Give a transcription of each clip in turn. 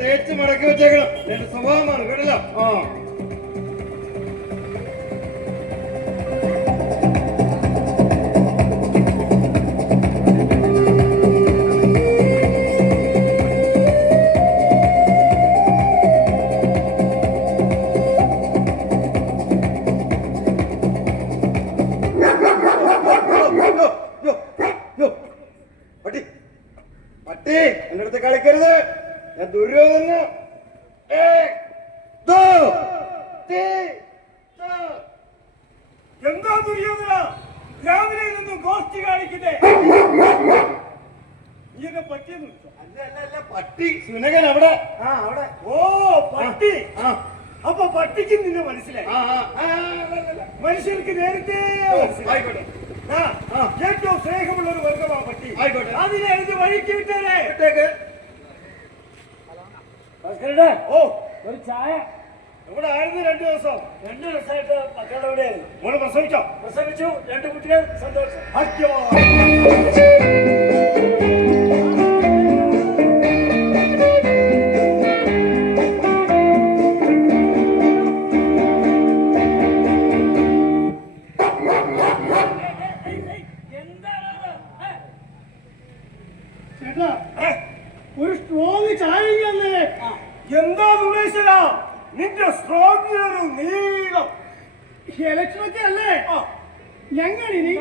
തേച്ച് മടക്കി വെച്ചേക്കണം. എന്റെ സ്വഭാവമാണ് കേട്ടില്ല. പട്ടി എന്റെ അടുത്ത് കളിക്കരുത്. ഞാൻ ദുര്യോധന. എന്താ ദുര്യോധന രാവിലെ നിന്നും ഗോഷ്ടി കാണിക്കുന്നേ? നീ എന്നെ പട്ടിയെന്ന് വിളിച്ചോ? അല്ല പട്ടി സുനകൻ അവിടെ. അവിടെ. ഓ പട്ടി. അപ്പൊ പട്ടിക്ക് നിന്നെ മനസ്സിലായി. മനുഷ്യർക്ക് നേരത്തെ ആയിക്കോട്ടെ. ഏറ്റവും സ്നേഹമുള്ള ഒരു വർഗമാ പട്ടി. ആയിക്കോട്ടെ. അതിനെ എന്ത് വഴിക്ക് വിട്ടേരെ. ഓ ഒരു ചായ. ഇവിടെ ആയിരുന്നു 2 ദിവസം. 2 ദിവസമായിട്ട് മക്കളുടെ എവിടെയായിരുന്നു? മോള് പ്രസവിച്ചോ? പ്രസവിച്ചു. 2 കുട്ടികൾ. സന്തോഷം. അയ്യോ ചേട്ടാ ഒരു സ്ട്രോങ് ചായ അല്ലേ? എന്താ ഉദ്ദേശിച്ച നിന്റെ സ്ട്രോങ്ങിനൊരു നീളം. ഇലക്ഷനൊക്കെ അല്ലേ? ഞങ്ങളിനി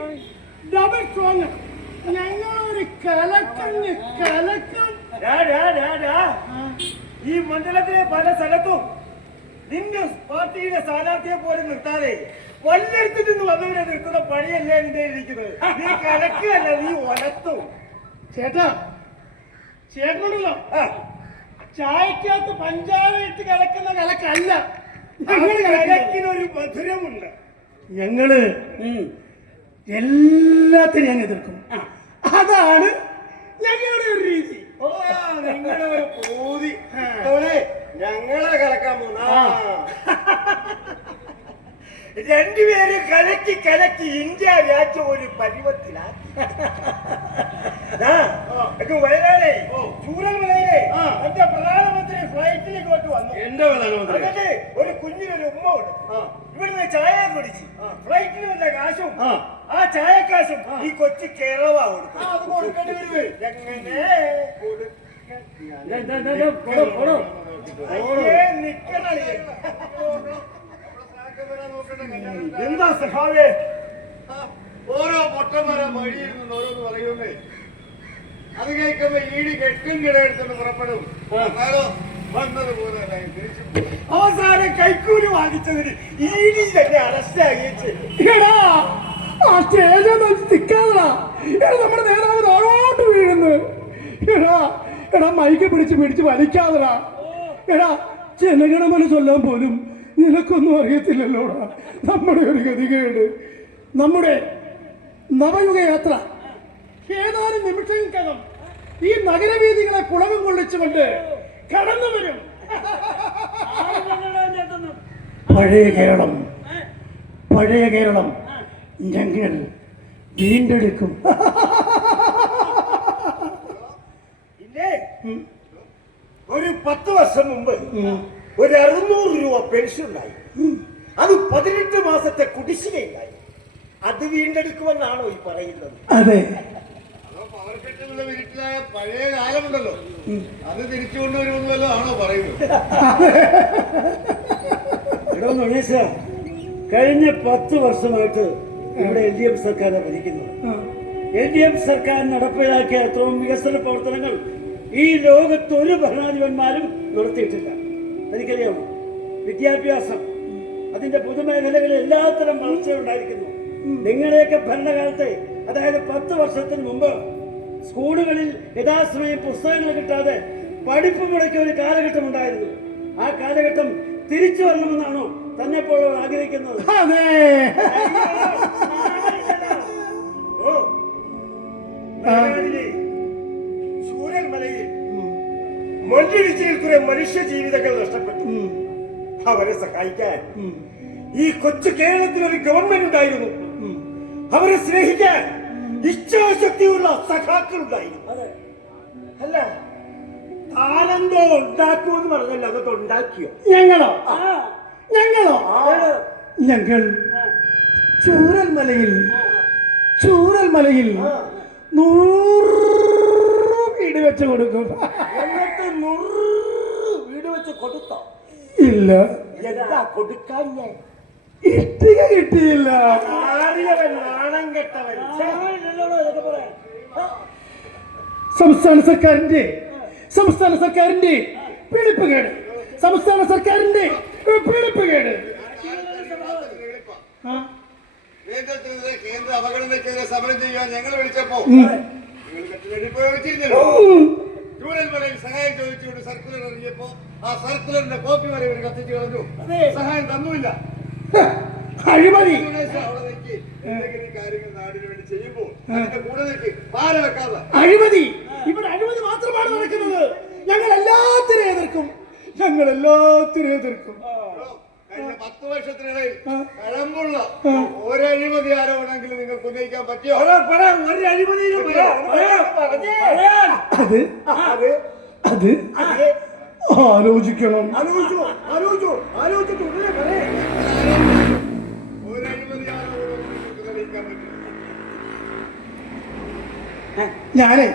ഡബിൾ സ്ട്രോങ്. ഞങ്ങളൊരു കലക്കഞ്ഞ് കലക്കം. ഈ മണ്ഡലത്തിലെ പല സ്ഥലത്തും നിന്റെ പാർട്ടിയുടെ സ്ഥാനാർത്ഥിയെ പോലെ നിർത്താതെ വല്ലയിടത്തു നിന്ന് വന്നവരെ നിർത്തുന്ന പണിയല്ലേ നിന്റെ ഇരിക്കുന്നത്. നീ കലക്കല്ല, നീ ഒലത്തും. ചേട്ടാ ചേട്ടനുണ്ടല്ലോ ചായക്കകത്ത് പഞ്ചാര ഇട്ട് കലക്കുന്ന കലക്കല്ല. കലക്കിനൊരു മധുരമുണ്ട്. ഞങ്ങള് എല്ലാത്തിനും ഞാൻ എതിർക്കും. അതാണ് ഞങ്ങളുടെ ഒരു രീതി. നിങ്ങളുടെ ഒരു പൂതി. ഞങ്ങളെ കലക്കാൻ പോകുന്ന രണ്ടുപേരും കലക്കി കലക്കി ഇന്ത്യ രാജ്യം ഒരു പരുവത്തിലാക്കി. വയനാടേ ചൂരൽമലയിലെ എന്റെ പ്രധാനമന്ത്രി ഫ്ലൈറ്റിലേക്ക് വന്നു. എന്റെ പ്രധാനമന്ത്രി എന്നിട്ട് ഒരു കുഞ്ഞിനൊരു ഉമ്മ ഉണ്ട്. ഇവിടുന്ന് ചായ കുടിച്ച് ഫ്ലൈറ്റിന് വന്ന കാശും ആ ചായക്കാശും ഈ കൊച്ചു കേരളവാ കൊടുക്കും. അത് കൊടുക്കേണ്ടി വരുവേ. എങ്ങനെ എന്താ സഖാവേ ഓരോ പൊട്ടന്മാരെ വഴിയിരുന്ന് ഓരോന്ന് പറയുന്നേ. അത് കേൾക്കുമ്പോ ഈടി കെട്ടും കിടയെടുത്തോണ്ട് പുറപ്പെടും. വന്നതുപോലെ അവസാനം കൈക്കൂലി വാങ്ങിച്ചതിന് ഈടി തന്നെ അറസ്റ്റ് ആകിച്ച്. ആ സ്റ്റേജ് തിക്കാതാ നമ്മുടെ നേതാവ് താഴോട്ട് വീഴുന്നു. എടാ മൈക്ക് പിടിച്ച് വലിക്കാതടാ. എടാ ജനഗണമന ചൊല്ലാൻ പോലും നിനക്കൊന്നും അറിയത്തില്ലല്ലോടാ. നമ്മുടെ ഒരു ഗതികേട്. നമ്മുടെ നവയുഗ യാത്ര ഏതാനും നിമിഷങ്ങൾക്കകം ഈ നഗരവീഥികളെ പുളകം കൊള്ളിച്ചുകൊണ്ട് കടന്നു വരും. പഴയ കേരളം പഴയ കേരളം ഞങ്ങൾ വീണ്ടെടുക്കും. ഇല്ലേ ഒരു 10 വർഷം മുമ്പ് ഒരു 600 രൂപ പെൻഷൻ ഉണ്ടായി. അത് 18 മാസത്തെ കുടിശ്ശികയുണ്ടായി. അത് വീണ്ടെടുക്കുമെന്നാണോ ഈ പറയുന്നത്? അതെ. പവർക്കെട്ടുള്ള വീട്ടിലായ പഴയ കാലമുണ്ടല്ലോ, അത് തിരിച്ചു കൊണ്ടുവരുമെന്നല്ലോ ആണോ പറയുന്നത്? എടോ ഗണേശ, കഴിഞ്ഞ 10 വർഷമായിട്ട് ഇവിടെ LDF സർക്കാരാണ് ഭരിക്കുന്നത്. LDF സർക്കാർ നടപ്പിലാക്കിയ അത്രയും വികസന പ്രവർത്തനങ്ങൾ ഈ ലോകത്ത് ഒരു ഭരണാധിപന്മാരും നടത്തിയിട്ടില്ല. എനിക്കറിയാമോ? വിദ്യാഭ്യാസം, അതിന്റെ പൊതുമേഖലകളിൽ എല്ലാത്തരം വളർച്ചയുണ്ടായിരിക്കുന്നു. നിങ്ങളുടെയൊക്കെ ഭരണകാലത്തെ, അതായത് 10 വർഷത്തിന് മുമ്പ് സ്കൂളുകളിൽ യഥാസമയം പുസ്തകങ്ങൾ കിട്ടാതെ പഠിപ്പ് മുടക്കിയ ഒരു കാലഘട്ടം ഉണ്ടായിരുന്നു. ആ കാലഘട്ടം തിരിച്ചു വരണമെന്നാണോ തന്നെ പോലും ആഗ്രഹിക്കുന്നത്? സൂര്യൻമലയിൽ മണ്ണിടിച്ചിൽ കുറെ മനുഷ്യ ജീവിതങ്ങൾ നഷ്ടപ്പെട്ടു. അവരെ സഹായിക്കാൻ ഈ കൊച്ചു കേരളത്തിൽ ഒരു ഗവൺമെന്റ് ഉണ്ടായിരുന്നു. അവരെ സ്നേഹിക്കാൻ ഇച്ഛാശക്തിയുള്ള സഖാക്കൾ ഉണ്ടായിരുന്നു. അല്ല, താനെന്തോ ഉണ്ടാക്കുമെന്ന് പറഞ്ഞല്ല, അതൊക്കെ ഉണ്ടാക്കിയോ? ഞങ്ങളോ ഞങ്ങൾ ചൂരൽമലയിൽ 100 വീട് വെച്ച് കൊടുക്കും. എന്നിട്ട് 100 വീട് വെച്ച് കൊടുത്തോ? ഇല്ല. എന്താ കൊടുക്കാൻ? ഞാൻ ഇഷ്ടിക കിട്ടിയില്ല. നാണം കെട്ടവൻ. സംസ്ഥാന സർക്കാരിന്റെ പിടിപ്പുകേട്. കേന്ദ്ര അവഗണനയ്ക്കെതിരെ സമരം ചെയ്യാൻ ഞങ്ങൾ വിളിച്ചപ്പോ ചൂരൽമലയിൽ സഹായം ചോദിച്ചുകൊണ്ട് സർക്കുലർ ഇറങ്ങിയപ്പോ ആ സർക്കുലറിന്റെ കോപ്പി വരെ ഇവർ കത്തിച്ചു കളഞ്ഞു. സഹായം തന്നുമില്ല. അഴിമതി. എന്തെങ്കിലും കാര്യങ്ങൾ നാടിന് വേണ്ടി ചെയ്യുമ്പോൾ അതിന്റെ കൂടെ നിൽക്ക്, പാര വെക്കാതെ. അഴിമതി. ഇവിടെ അഴിമതി മാത്രമാണ് നടക്കുന്നത്. ഞങ്ങൾ എല്ലാത്തിനും എതിർക്കും. കഴിഞ്ഞ 10 വർഷത്തിനിടയിൽ കഴമ്പുള്ള ഒരഴിമതി ആരോപണമെങ്കിലും നിങ്ങൾക്ക് ഉന്നയിക്കാൻ പറ്റിയോ? അത് ആലോചിക്കണം. ഒരഴിമതി ആരോപണം നിങ്ങൾക്ക് തെളിയിക്കാൻ പറ്റില്ല. ഞാനേ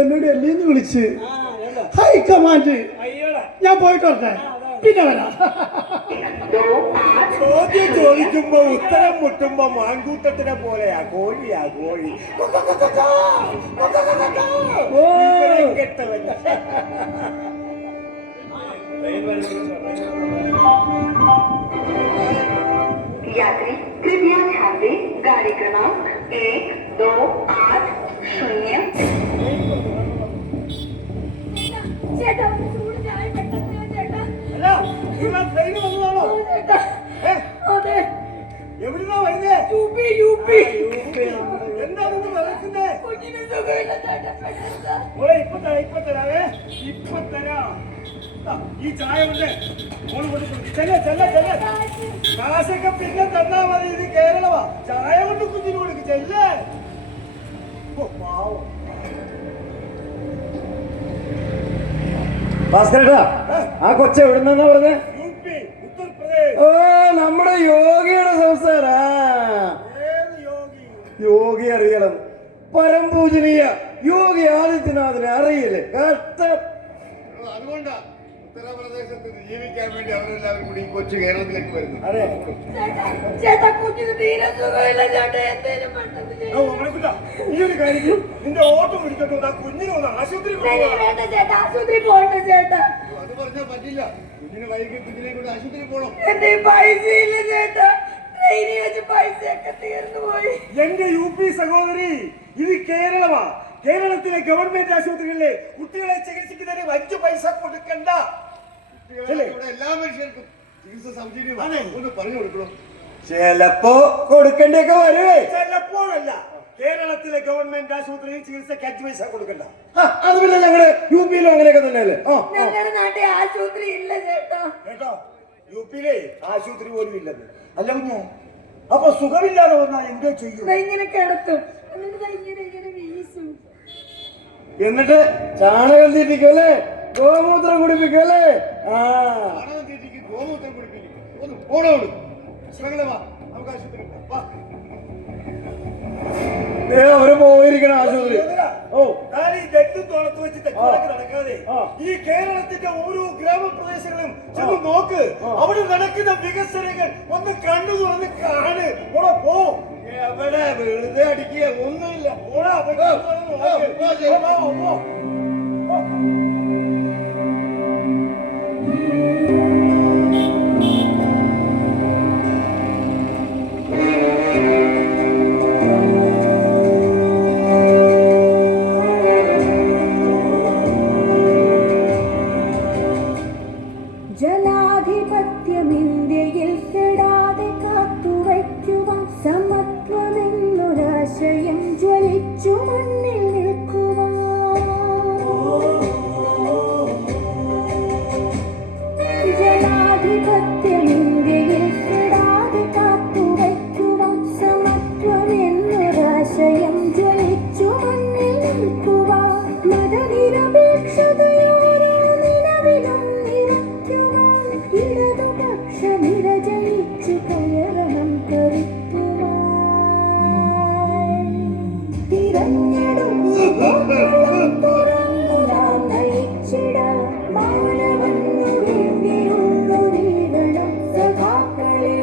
എന്നോട് എല്ലിന്ന് വിളിച്ച് ഹൈക്കമാൻഡ് ഞാൻ പോയിട്ട് വരട്ടെ, പിന്നെ വരാം. ചോദ്യം ചോദിക്കുമ്പോ ഉത്തരം മുട്ടുമ്പോ മാൻകൂട്ടത്തിനെ പോലെയാ കോഴി. കെട്ടവൻ. यात्री कृपया ध्यान दें, गाड़ी क्रमांक 1280. അല്ല, നിങ്ങൾ ട്രെയിൻ വന്നതാണോ? എവിടുന്നാ വരുന്നേ? എന്താണെന്ന് നടക്കുന്നേ? ഇപ്പൊ തരാവേ. ഈ ചായ കൊണ്ട് കാശൊക്കെ പിന്നെ തന്നാ മതി. ഇത് കേരളമാ. ചായ കൊണ്ട് കുഞ്ഞിന് കൊടുക്ക്. ചെല്ലേ. പാവം. ഭാസ്കരേട്ടാ, ആ കൊച്ച എവിടുന്നാ പറഞ്ഞേ? UP, ഉത്തർപ്രദേശ്. ഓ, നമ്മുടെ യോഗിയുടെ സംസ്ഥാന. യോഗി അറിയണം. പരംപൂജനീയ യോഗി ആദിത്യനാഥിനെ അറിയില്ലേ? കഷ്ടം. അതുകൊണ്ടാ ഉത്തർപ്രദേശത്ത് ജീവിക്കാൻ വേണ്ടി അവരെല്ലാവരും കൂടി ഈ കൊച്ചു കേരളത്തിലേക്ക് വരുന്നു. അതെ. ഈ ഒരു കാര്യം നിന്റെ ഓട്ടം പിടിച്ചിട്ട് കുഞ്ഞിനെ ഒന്ന് ആശുപത്രി അത് പറഞ്ഞാൽ പറ്റില്ല. കുഞ്ഞിന് വൈകിട്ട് കുഞ്ഞിനെ കൊണ്ട് ആശുപത്രി പോകണം. എന്റെ UP സഹോദരി, ഇത് കേരളമാ. കേരളത്തിലെ ഗവൺമെന്റ് ആശുപത്രികളിലെ കുട്ടികളെ ചികിത്സിക്കുന്നതിന് 5 പൈസ കൊടുക്കണ്ട. ഇവിടെ എല്ലാ മനുഷ്യർക്കും ചികിത്സ സൗജന്യമാണ്. ഒന്ന് പറഞ്ഞു കൊടുക്കണം. ചിലപ്പോ കൊടുക്കേണ്ടൊക്കെ വരുവേ. ചിലപ്പോഴല്ല. കേരളത്തിലെ ഗവൺമെന്റ് ആശുപത്രിയിൽ ചികിത്സക്ക് 5 പൈസ കൊടുക്കണ്ട. അത് പിന്നെ ഞങ്ങളുടെ UP-യിലും അങ്ങനെയൊക്കെ തന്നെയല്ലേ? ഞങ്ങളുടെ നാട്ടിൽ ആശുപത്രി ഇല്ല ചേട്ടാ. കേട്ടോ, യു പിയിലെ ആശുപത്രി പോലും ഇല്ലെന്ന്. അല്ല കുഞ്ഞെ, അപ്പൊ സുഖമില്ലാതെ വന്നാ എന്തോ ചെയ്യും? ഇങ്ങനെ കിടത്തും, എന്നിട്ട് ഇങ്ങനെ വീശും. എന്നിട്ട് ചാണകം തീറ്റിക്കും അല്ലേ, ഗോമൂത്രം കുടിപ്പിക്കും അല്ലേ? ചാണകം തീറ്റിക്ക് ഗോമൂത്രം കുടിപ്പിക്കും. ഒന്ന് പോണോട് നമുക്ക് ആശുപത്രി വാ. അവര് പോയിരിക്കണം ആശുപത്രി. ഓ, ഞാൻ ഈ ജഡ്ജും തോളത്ത് വെച്ച് തെക്കുവടക്ക് നടക്കാതെ ഈ കേരളത്തിന്റെ ഓരോ ഗ്രാമപ്രദേശങ്ങളും ചെന്ന് നോക്ക്. അവിടെ നടക്കുന്ന വികസനങ്ങൾ ഒന്ന് കണ്ടു തുറന്ന് കാണ്. ഓടെ പോ. എവിടെ വെറുതെ അടിക്കുക ഒന്നുമില്ല. ഓടാ ജനാധിപത്യമിന്ത്യയിൽ കെടാതെ കാത്തുവയ്ക്കുവാൻ സമത്വമെന്നൊരാശയം ജ്വലിച്ചു മണ്ണിൽ നിൽക്കുവാൻ ജനാധിപത്യമിന്ത്യയിൽ കെടാതെ കാത്തുവയ്ക്കുവാൻ സമത്വമെന്നൊരാശയം ജ്വലിച്ചു മണ്ണിൽ നിൽക്കുവാൻ മതനിരപേക്ഷതയോരോ നിലവിലും ഇടതുപക്ഷനിര ജയിച്ചു കയറണം കരുത്തുമായി തിരഞ്ഞെടുപ്പും തുറന്നു നാം നയിച്ചിടാം മാനവന്നു വേണ്ടിയുള്ളൊരീരണം സഖാക്കളെ.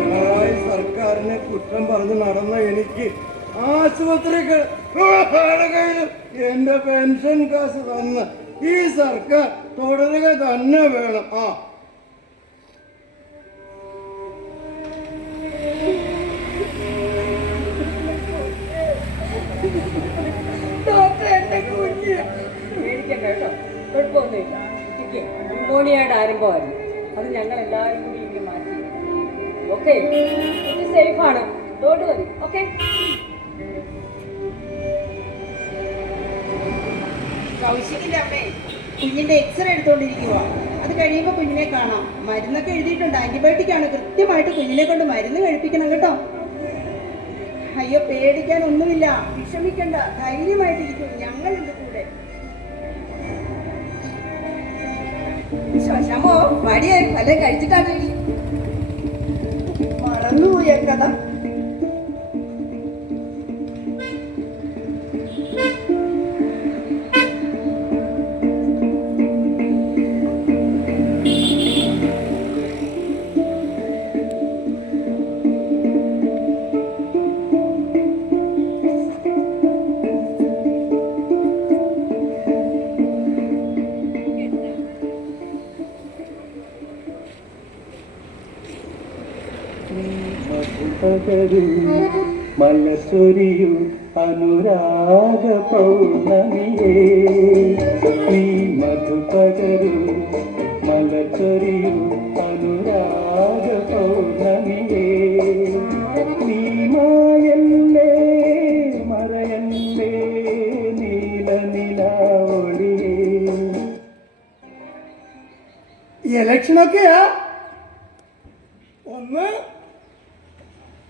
പിണറായി സർക്കാരിനെ കുറ്റം പറഞ്ഞ് നടന്ന എനിക്ക് ആശുപത്രി കയ്യിൽ എന്റെ പെൻഷൻ കാശ് തന്ന് ഈ സർക്കാർ തുടരുക തന്നെ വേണം. ഡോക്ടർ എന്റെ കുഞ്ഞ് പേടിക്കണ്ട കേട്ടോ, കുഴപ്പമൊന്നുമില്ല. കുട്ടിക്ക് ന്യൂമോണിയയുടെ ആരംഭമായിരുന്നു. അത് ഞങ്ങൾ എല്ലാവരും കൂടി ഇവിടെ മാറ്റി. ഓക്കെ, കുട്ടി സേഫ് ആണ്, ഡോണ്ട് വറി. ഓക്കെ, കൗശികിന്റെ അമ്മേ കുഞ്ഞിന്റെ എക്സ്റേ എടുത്തോണ്ടിരിക്കുക. അത് കഴിയുമ്പോ കുഞ്ഞിനെ കാണാം. മരുന്നൊക്കെ എഴുതിയിട്ടുണ്ട്, ആന്റിബയോട്ടിക് ആണ്. കൃത്യമായിട്ട് കുഞ്ഞിനെ കൊണ്ട് മരുന്ന് കഴിപ്പിക്കണം കേട്ടോ. അയ്യോ, പേടിക്കാൻ ഒന്നുമില്ല, വിഷമിക്കണ്ട, ധൈര്യമായിട്ടിരിക്കും, ഞങ്ങളുണ്ട് കൂടെ. ശശമോ മടിയായി വല്ല കഴിച്ചിട്ടാണ് മറന്നുപോയ കഥ. മലസൊരിയു അനുരാഗ പൗർണമിയേ, നീ മധുപകരു മലസൊരിയു അനുരാഗ പൗർണമിയേ, നീ മായല്ലേ മറയല്ലേ നീല നിലാവൊളിയേ. ഇലക്ഷനൊക്കെയാ ഒന്ന്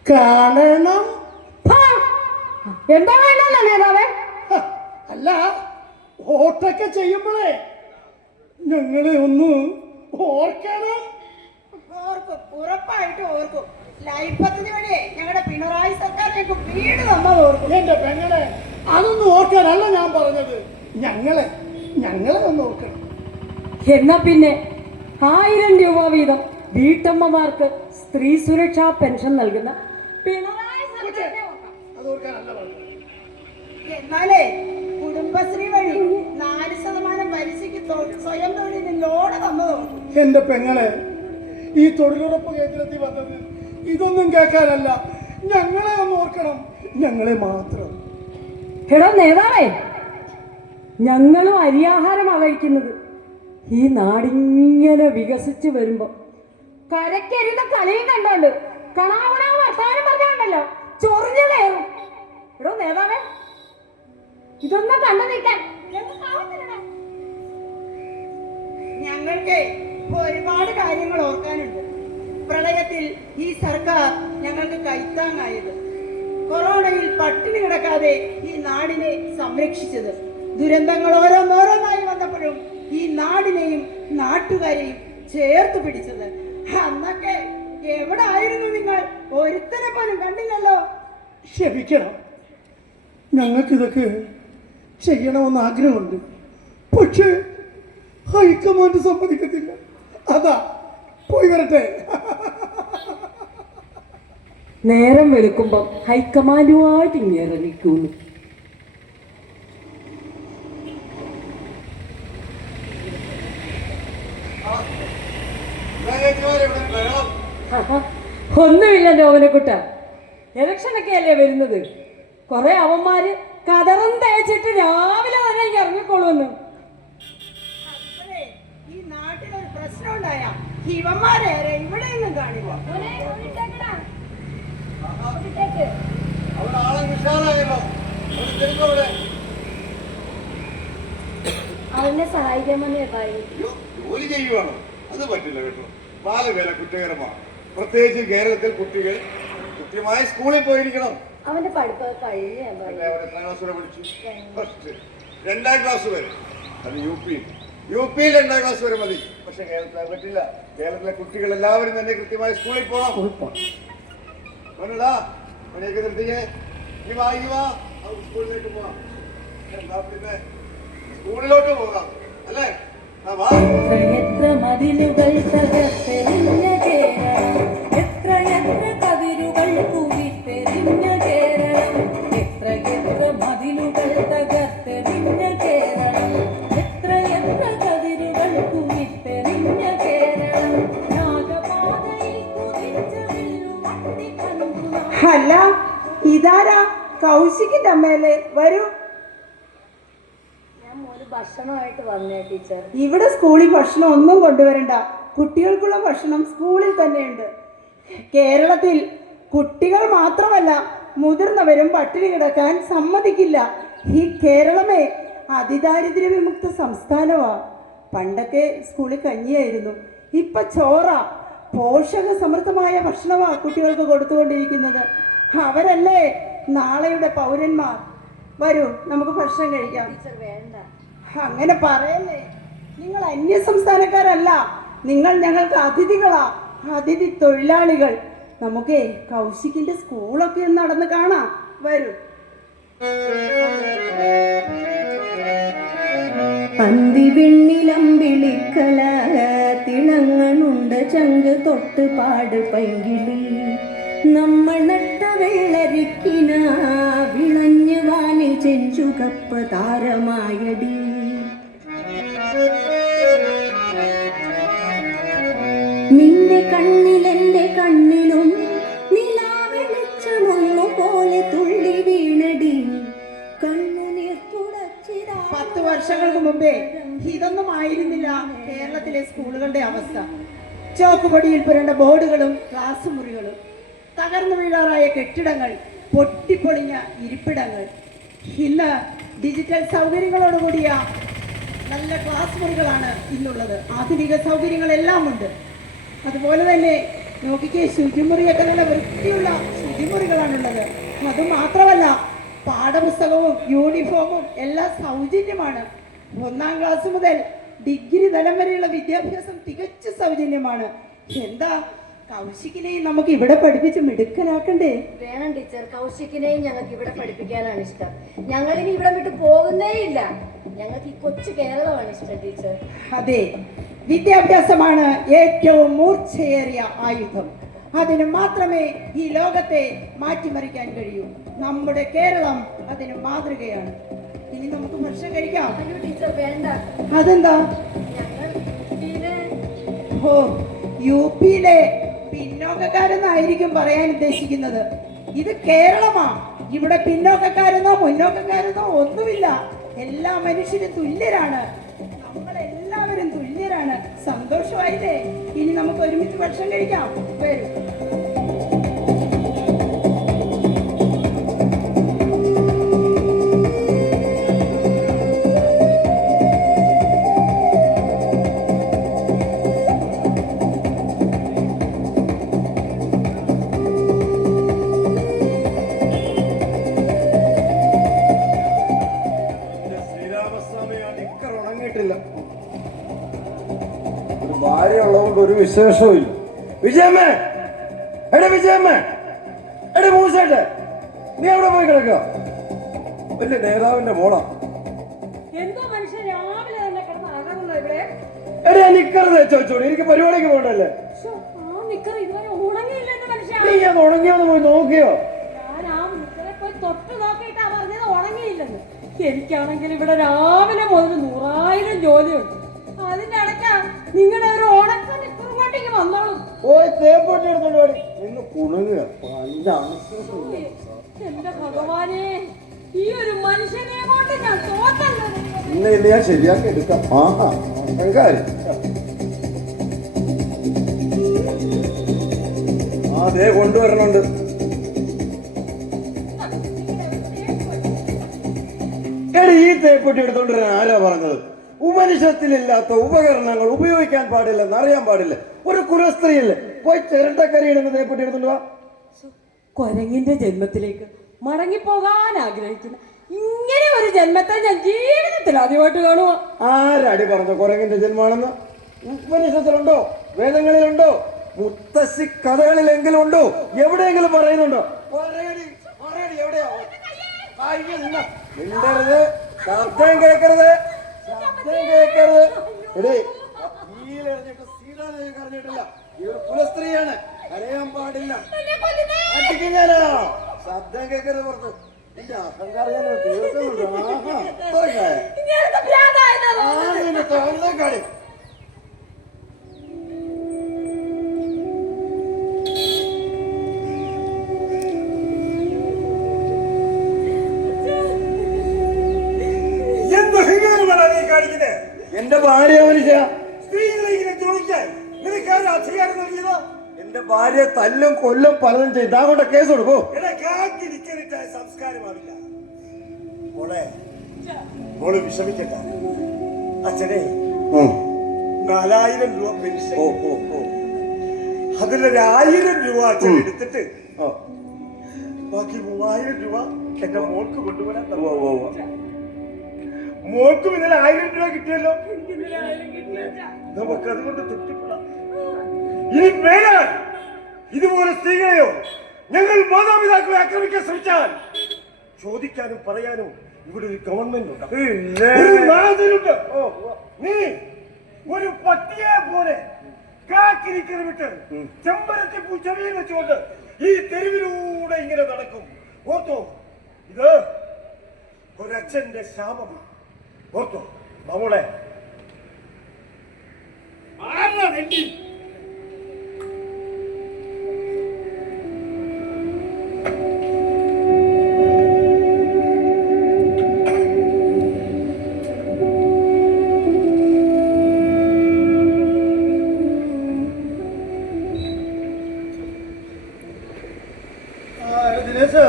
കാണണം. എന്താ വേണമെന്ന നേതാവേ? അല്ല, വോട്ടൊക്കെ ചെയ്യുമ്പോഴേ ഞങ്ങളെ ഒന്ന് ഓർക്കണം. ഓർക്കും, ഉറപ്പായിട്ടും ഓർക്കും. ലൈഫ് പദ്ധതി വഴി ഞങ്ങളുടെ പിണറായി സർക്കാർ ഞങ്ങൾക്ക് വീട് തന്നത് ഓർക്കും. എന്റെ പെങ്ങളെ, അതൊന്നും ഓർക്കാനല്ല ഞാൻ പറഞ്ഞത്. ഞങ്ങളെ ഒന്ന് ഓർക്കണം. എന്നാ പിന്നെ 1000 രൂപ വീതം വീട്ടമ്മമാർക്ക് സ്ത്രീ സുരക്ഷാ പെൻഷൻ നൽകുന്ന പിണറായി സർക്കാരിനെ ഓർക്കാം. അത് ഓർക്കാനല്ല പറഞ്ഞത്. എന്നാലേ കുടുംബശ്രീ വഴി 4% പലിശയ്ക്ക് സ്വയം തൊഴിലിന് ലോണ് തന്നത് ഓർക്കും. എന്റെ പെങ്ങളെ, ഈ തൊഴിലുറപ്പ് കേന്ദ്രത്തിൽ വന്നത് ഇതൊന്നും കേൾക്കാനല്ല, ഞങ്ങളെ ഒന്ന് ഓർക്കണം, ഞങ്ങളെ മാത്രം. എടാ നേതാവേ, ഞങ്ങളും അരിയാഹാരമാണ് കഴിക്കുന്നത്. ഈ നാടിങ്ങനെ വികസിച്ച് വരുമ്പോ കരക്കെരിയുന്ന കളിയും കണ്ടോണ്ട് കണാവണ വർത്താനം പറഞ്ഞാണ്ടല്ലോ ചൊറിഞ്ഞു കയറും. എടോ നേതാവേ, ഇതൊന്നും കണ്ടു നിൽക്കാൻ ഞങ്ങൾക്ക് ഒരുപാട് കാര്യങ്ങൾ ഓർക്കാനുണ്ട്. പ്രളയത്തിൽ ഈ സർക്കാർ ഞങ്ങൾക്ക് കൈത്താങ്ങായത്, കൊറോണയിൽ പട്ടിണി കിടക്കാതെ ഈ നാടിനെ സംരക്ഷിച്ചത്, ദുരന്തങ്ങൾ ഓരോന്നോരോന്നായി വന്നപ്പോഴും ഈ നാടിനെയും നാട്ടുകാരെയും ചേർത്ത് പിടിച്ചത്. അന്നൊക്കെ എവിടെ ആയിരുന്നു നിങ്ങൾ? ഒരുത്തനെ പോലും കണ്ടില്ലല്ലോ. ക്ഷമിക്കണം, ഞങ്ങൾക്കിതൊക്കെ ചെയ്യണമെന്ന് ആഗ്രഹമുണ്ട്. പക്ഷേ ഹൈക്കമാൻഡ് സമ്മതിക്കത്തില്ല. അതാ പോയി വരട്ടെ. നേരം വെളുക്കുമ്പം ഹൈക്കമാൻഡുമായിട്ട് ഇറങ്ങിക്കുന്നു. ഒന്നുമില്ല നോവനക്കുട്ട, ഇലക്ഷനൊക്കെ അല്ലേ വരുന്നത്. കുറെ അവന്മാര് കതറും തേച്ചിട്ട് രാവിലെ തന്നെ ഇറങ്ങിക്കൊള്ളുമെന്ന്. ഈ നാട്ടിലൊരു പ്രശ്നം ഉണ്ടായ ഇവന്മാരെ ഇവിടെ ഒന്നും കാണില്ല. അവിടെ ആളെ വിശാലായല്ലോ. അവിടെ അവനെ സഹായിക്കാമെന്ന് കേട്ടായി. ജോലി ചെയ്യുവാണോ? അത് പറ്റില്ല കേട്ടോ. ബാലവേല കുറ്റകരമാണ്. പ്രത്യേകിച്ച് കേരളത്തിൽ കുട്ടികൾ കൃത്യമായ സ്കൂളിൽ പോയിരിക്കണം. അവന്റെ പഠിപ്പ് കഴിഞ്ഞ എത്രാം ക്ലാസ് വരെ പഠിച്ചു? ഫസ്റ്റ് 2ാം ക്ലാസ് വരെ. അത് യുപിയിൽ 2ാം ക്ലാസ് വരെ മതി. പക്ഷെ കേരളത്തിൽ പറ്റില്ല. കേരളത്തിലെ കുട്ടികൾ എല്ലാവരും തന്നെ കൃത്യമായ സ്കൂളിൽ പോകണം. മനോടാ, പണിയൊക്കെ നിർത്തിക്കേ. നീ വാ സ്കൂളിലേക്ക് പോവാം. എന്താ പിന്നെ സ്കൂളിലോട്ട് പോകാം അല്ലേ? എത്ര മതിലുകൾ തകർത്തെറിഞ്ഞ കേരളം, എത്ര കതിരുകൾ തൂവിത്തെറിഞ്ഞ കേരളം, എത്ര മതിലുകൾ തകർത്തെറിഞ്ഞ കേരളം, എത്ര കതിരുകൾ തൂവിത്തെറിഞ്ഞ കേരളം, നാഗപാതയിൽ കുതിച്ച വില്ലുവണ്ടി കണ്ടു. അല്ല, ഇതാരാ? കൗശികിന്റെ അമ്മയല്ലേ? വരൂ. ഭക്ഷണമായിട്ട് വന്നേ ടീച്ചർ. ഇവിടെ സ്കൂളിൽ ഭക്ഷണം ഒന്നും കൊണ്ടുവരണ്ട. കുട്ടികൾക്കുള്ള ഭക്ഷണം സ്കൂളിൽ തന്നെയുണ്ട്. കേരളത്തിൽ കുട്ടികൾ മാത്രമല്ല മുതിർന്നവരും പട്ടിണി കിടക്കാൻ സമ്മതിക്കില്ല. ഈ കേരളമേ അതിദാരിദ്ര്യ വിമുക്ത സംസ്ഥാനമാ. പണ്ടൊക്കെ സ്കൂളിൽ കഞ്ഞിയായിരുന്നു, ഇപ്പൊ ചോറ. പോഷക സമൃദ്ധമായ ഭക്ഷണമാ കുട്ടികൾക്ക് കൊടുത്തുകൊണ്ടിരിക്കുന്നത്. അവരല്ലേ നാളെയുടെ പൗരന്മാർ. വരൂ, നമുക്ക് ഭക്ഷണം കഴിക്കാം. ടീച്ചർ വേണ്ട. അങ്ങനെ പറയല്ലേ. നിങ്ങൾ അന്യ സംസ്ഥാനക്കാരല്ല, നിങ്ങൾ ഞങ്ങൾക്ക് അതിഥികളാ, അതിഥി തൊഴിലാളികൾ. നമുക്കേ കൗശികിന്റെ സ്കൂളൊക്കെ ഒന്ന് നടന്ന് കാണാം. വരൂ. അന്തിവെണ്ണിലമ്പിളിക്കല തിളങ്ങളുണ്ട് ചങ്ക് തൊട്ട് പാട് പൈകിളി, നമ്മൾ നട്ട വെള്ളരിക്കിന വിളഞ്ഞു വാനിൽ ചെഞ്ചുകപ്പ് താരമായടി. നിന്റെ കണ്ണിൽ എന്റെ കണ്ണിലും നിലാവെളിച്ചമൊന്നു പോലെ തുള്ളി വീണടി, കണ്ണുനീർ തുടച്ചിടാ. 10 വർഷങ്ങൾക്ക് മുമ്പേ ഇതൊന്നും ആയിരുന്നില്ല കേരളത്തിലെ സ്കൂളുകളുടെ അവസ്ഥ. ചോക്കുപൊടിയിൽ പുരണ്ട ബോർഡുകളും ക്ലാസ് മുറികളും, തകർന്നു വീഴാറായ കെട്ടിടങ്ങൾ, പൊട്ടിപ്പൊളിഞ്ഞ ഇരിപ്പിടങ്ങൾ. ഇന്ന് ഡിജിറ്റൽ സൗകര്യങ്ങളോടുകൂടിയ നല്ല ക്ലാസ് മുറികളാണ് ഇന്നുള്ളത്. ആധുനിക സൗകര്യങ്ങളെല്ലാം ഉണ്ട്. അതുപോലെ തന്നെ നോക്കിക്കേ, ശുചിമുറിയൊക്കെ നല്ല വൃത്തിയുള്ള ശുചിമുറികളാണുള്ളത്. അതുമാത്രമല്ല, പാഠപുസ്തകവും യൂണിഫോമും എല്ലാം സൗജന്യമാണ്. 1ാം ക്ലാസ് മുതൽ ഡിഗ്രി തലം വരെയുള്ള വിദ്യാഭ്യാസം തികച്ചും സൗജന്യമാണ്. എന്താ, കൗശികിനെയും നമുക്ക് ഇവിടെ പഠിപ്പിച്ച് മിടുക്കനാക്കണ്ടേ? വേണം ടീച്ചർ, കൗശികിനെയും ഞങ്ങൾക്ക് ഇവിടെ പഠിപ്പിക്കാനാണ് ഇഷ്ടം. ഞങ്ങളിനി ഇവിടെ വിട്ട് പോകുന്നേ ഇല്ല. ഞങ്ങൾക്ക് ഈ കൊച്ചു കേരളമാണ് ഇഷ്ടം ടീച്ചർ. അതെ, വിദ്യാഭ്യാസമാണ് ഏറ്റവും മൂർച്ചയേറിയ ആയുധം. അതിന് മാത്രമേ ഈ ലോകത്തെ മാറ്റിമറിക്കാൻ കഴിയൂ. നമ്മുടെ കേരളം അതിന് മാതൃകയാണ്. ഇനി നമുക്ക് ഭക്ഷണം കഴിക്കാം. അയ്യോ ടീച്ചർ വേണ്ട. അതെന്താ? ഞങ്ങൾ ഓ, യുപിയിലെ പിന്നോക്കക്കാരെന്നായിരിക്കും പറയാൻ ഉദ്ദേശിക്കുന്നത്. ഇത് കേരളമാ. ഇവിടെ പിന്നോക്കക്കാരെന്നോ മുന്നോക്കക്കാരെന്നോ ഒന്നുമില്ല. എല്ലാ മനുഷ്യരും തുല്യരാണ്. നമ്മളെല്ലാവരും തുല്യരാണ്. വരികയാണ്. സന്തോഷമായില്ലേ? ഇനി നമുക്ക് ഒരുമിച്ച് ഭക്ഷണം കഴിക്കാം. വരൂ. ഭാര്യ ഉള്ളതുകൊണ്ട് ഒരു വിശേഷവും ഇല്ല. വിജയമ്മേ, എടേ വിജയമ്മേ, എടേ മൂസേട്ടെ, നീ അവിടെ പോയി കിടക്കുക. വലിയ നേതാവിന്റെ മോളാ. എന്തോ മനുഷ്യൻ രാവിലെ തന്നെ കിടന്ന് അകറുന്നത് ഇവിടെ. എടേ നിക്കർ വെച്ചോടി, എനിക്ക് പരിപാടിക്ക് പോകണ്ടല്ലേ. ശ്ശോ, ആ നിക്കർ ഇതുവരെ ഉണങ്ങിയില്ല എന്റെ മനുഷ്യ. നീ അത് ഉണങ്ങിയോന്ന് പോയി നോക്കിയോ? ഞാൻ ആ നിക്കറെ പോയി തൊട്ട് നോക്കിയിട്ടാ പറഞ്ഞത് ഉണങ്ങിയില്ലെന്ന്. എനിക്കാണെങ്കിൽ ഇവിടെ രാവിലെ മുതൽ 100,000 ജോലിയുണ്ട്. അതിന്റെ ഇടയ്ക്കാ നിങ്ങളുടെ ഒരു ഉണക്ക നിക്കറുകൊണ്ടേക്ക് വന്നോളൂ. പോയി തേപ്പൊട്ടി എടുത്തോണ്ട് നിന്ന് കുണുങ്ങുക. എന്റെ ഭഗവാനെ, ഈ ഒരു മനുഷ്യനെ കൊണ്ട് ഞാൻ തോറ്റല്ലോ. ഇന്ന് ഞാൻ ശരിയാക്കി എടുക്കാം. ആഹാ കാര്യം അതേ കൊണ്ടുവരണുണ്ട്. എടി, ഈ തേപ്പൊട്ടി എടുത്തോണ്ടിരുന്ന ആരാ പറഞ്ഞത്? ഉപനിഷത്തിലില്ലാത്ത ഉപകരണങ്ങൾ ഉപയോഗിക്കാൻ പാടില്ലെന്ന് അറിയാൻ പാടില്ല. ഒരു കുലസ്ത്രീയല്ലേ, പോയി ചിരട്ടക്കരി ഇടുന്ന തേപ്പൊട്ടി എടുത്തോണ്ട് വാ. കൊരങ്ങിന്റെ ജന്മത്തിലേക്ക് മടങ്ങിപ്പോകാൻ ആഗ്രഹിക്കുന്ന ഇങ്ങനെ ഒരു ജന്മത്തെ ഞാൻ ജീവിതത്തിൽ ആദ്യമായിട്ട് കാണുക. ആരടി പറഞ്ഞു കൊരങ്ങിന്റെ ജന്മാണെന്ന്? ഉപനിഷത്തിലുണ്ടോ? വേദങ്ങളിലുണ്ടോ? മുത്തശ്ശി കഥകളിലെങ്കിലും ഉണ്ടോ? എവിടെയെങ്കിലും പറയുന്നുണ്ടോ? മിണ്ടരുത്, ശബ്ദം കേൾക്കരുത്, ശബ്ദം കേൾക്കരുത്. എടേ, അറിഞ്ഞിട്ടില്ല, ഈ ഒരു കുലസ്ത്രീയാണ്, അറിയാൻ പാടില്ല. ഞാനോ ശബ്ദം കേൾക്കരുത് പുറത്ത്. എന്റെ അഹങ്കാരം ഞാൻ തീർക്കുന്നുണ്ട്. കാടി എന്റെ ഭാര്യ മനുഷ്യ, സ്ത്രീകളെ ഇങ്ങനെ ചോദിക്കാൻ നിനക്കാരും അധികാരം നൽകിയതോ? എന്റെ ഭാര്യ തല്ലും കൊല്ലും പലതും ചെയ്ത് അതുകൊണ്ട് കേസ് കൊടുക്കോ? സംസ്കാരമാവില്ല മോളെ, മോള് വിഷമിക്കണ്ട. അച്ഛനെ 4,000 രൂപ പെൻഷൻ, അതിലൊരു 1,000 രൂപ അച്ഛൻ എടുത്തിട്ട് ബാക്കി 3,000 രൂപ എന്റെ മോൾക്ക് കൊണ്ടുവരാൻ. മോൾക്കും ഇന്നലെ 1,000 രൂപ കിട്ടിയല്ലോ. നമുക്ക് അതുകൊണ്ട് തൃപ്തിപ്പെടാം. ഇനി മേലാൽ ഇതുപോലെ സ്ത്രീകളെയോ ഞങ്ങൾ മാതാപിതാക്കളെ ആക്രമിക്കാൻ ശ്രമിച്ചാൽ ചോദിക്കാനും പറയാനും ഇവിടെ ഒരു ഗവൺമെന്റ് ഉണ്ട്. നീ ഒരു പട്ടിയെ പോലെ കാക്കിരിക്കൽ വിട്ട് ചെമ്പരത്തി പൂച്ചെവിയിൽ വെച്ചുകൊണ്ട് ഈ തെരുവിലൂടെ ഇങ്ങനെ നടക്കും. ഓർത്തോ, ഇത് ഒരച്ഛന്റെ ശാപമാണ്. ഓർത്തോ മകളെ. ദിനേശ്,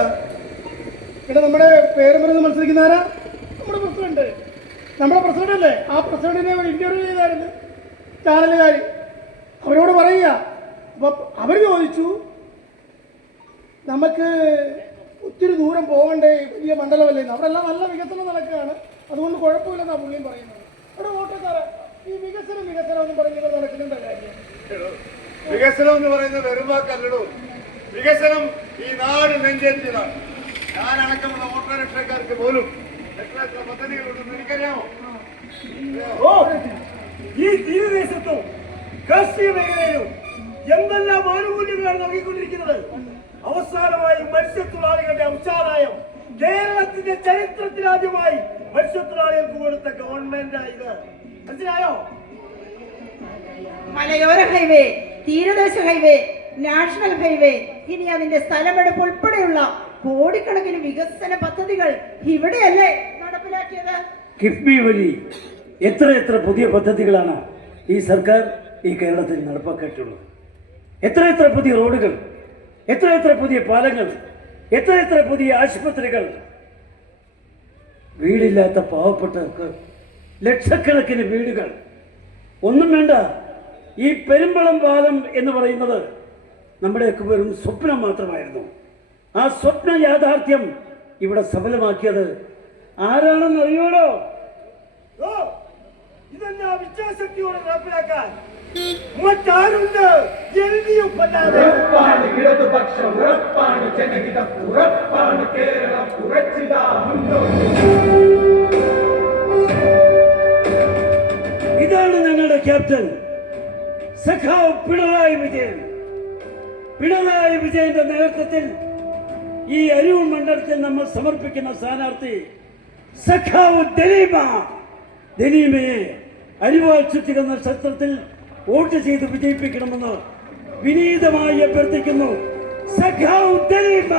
ഇവിടെ നമ്മുടെ പേര് മരുന്ന് മത്സരിക്കുന്ന ആരാ? നമ്മുടെ പ്രസിഡന്റ്. നമ്മുടെ പ്രസിഡന്റ് അല്ലേ? ആ പ്രസിഡന്റിനെ ഇന്റർവ്യൂ ചെയ്തായിരുന്നു ചാനലുകാർ. അവരോട് പറയുക. അപ്പൊ അവർ ചോദിച്ചു, നമുക്ക് ഒത്തിരി ദൂരം പോകണ്ടേ, വലിയ മണ്ഡലമല്ലേ, അവിടെ എല്ലാം നല്ല വികസനം നടക്കുകയാണ്, അതുകൊണ്ട് കുഴപ്പമില്ലെന്നാണ് പുള്ളിയും പറയുന്നത്. അവിടെ വോട്ടക്കാരാ ഈ വികസനം എന്ന് പറയുന്നത് നടക്കുന്നുണ്ട് കാര്യം. വികസനം എന്ന് പറയുന്നത് വെറും വാക്കല്ലടോ. വികസനം ഈ നാട് നെഞ്ചേറ്റിയതാണ്. ഞാൻ അടക്കമുള്ള ഓട്ടോറിക്ഷക്കാർക്ക് പോലും എത്ര പദ്ധതികളുണ്ടെന്ന് എനിക്കറിയാമോ? ഈ തീരദേശത്തും കാർഷിക മേഖലയിലും എന്തെല്ലാം ആനുകൂല്യങ്ങളാണ് നൽകിക്കൊണ്ടിരിക്കുന്നത്. അവസാനമായി മത്സ്യത്തൊഴിലാളികളുടെ അംശാദായം കേരളത്തിന്റെ ചരിത്രത്തിലാദ്യമായി മത്സ്യത്തൊഴിലാളികൾക്ക് കൊടുത്ത ഗവൺമെന്റായത്. മനസ്സിലായോ? മലയോര ഹൈവേ, തീരദേശ ഹൈവേ, നാഷണൽ ഹൈവേ, ഇനി അതിന്റെ സ്ഥലമെടുപ്പ് ഉൾപ്പെടെയുള്ള കോടിക്കണക്കിന് വികസന പദ്ധതികൾ ഇവിടെയല്ലേ നടപ്പിലാക്കിയത്? കിഫ്ബി വഴി എത്ര പുതിയ പദ്ധതികളാണ് ഈ സർക്കാർ ഈ കേരളത്തിൽ നടപ്പാക്കിയിട്ടുള്ളത്. എത്ര പുതിയ റോഡുകൾ, എത്ര പുതിയ പാലങ്ങൾ, എത്ര പുതിയ ആശുപത്രികൾ. വീടില്ലാത്ത പാവപ്പെട്ടവർക്ക് ലക്ഷക്കണക്കിന് വീടുകൾ. ഒന്നും വേണ്ട, ഈ പെരുമ്പളം പാലം എന്ന് പറയുന്നത് നമ്മുടെയൊക്കെ വെറും സ്വപ്നം മാത്രമായിരുന്നു. ആ സ്വപ്ന യാഥാർത്ഥ്യം ഇവിടെ സഫലമാക്കിയത് ആരാണെന്നറിയോടോ? ഇതെല്ലാം വിശ്വാസത്തോടെ നടപ്പിലാക്കാൻ മറ്റാരുണ്ട്? LDF അല്ലാതെ. ഇതാണ് ഞങ്ങളുടെ ക്യാപ്റ്റൻ സഖാവ് പിണറായി വിജയൻ. പിണറായി വിജയന്റെ നേതൃത്വത്തിൽ ഈ അരൂർ മണ്ഡലത്തിൽ നമ്മൾ സമർപ്പിക്കുന്ന സ്ഥാനാർത്ഥി സഖാവ് ദലീമയെ അരിവാൾ ചുറ്റിക്കുന്ന ശസ്ത്രത്തിൽ വോട്ട് ചെയ്ത് വിജയിപ്പിക്കണമെന്ന് വിനീതമായി അഭ്യർത്ഥിക്കുന്നു. സഖാവ് ദലീമ.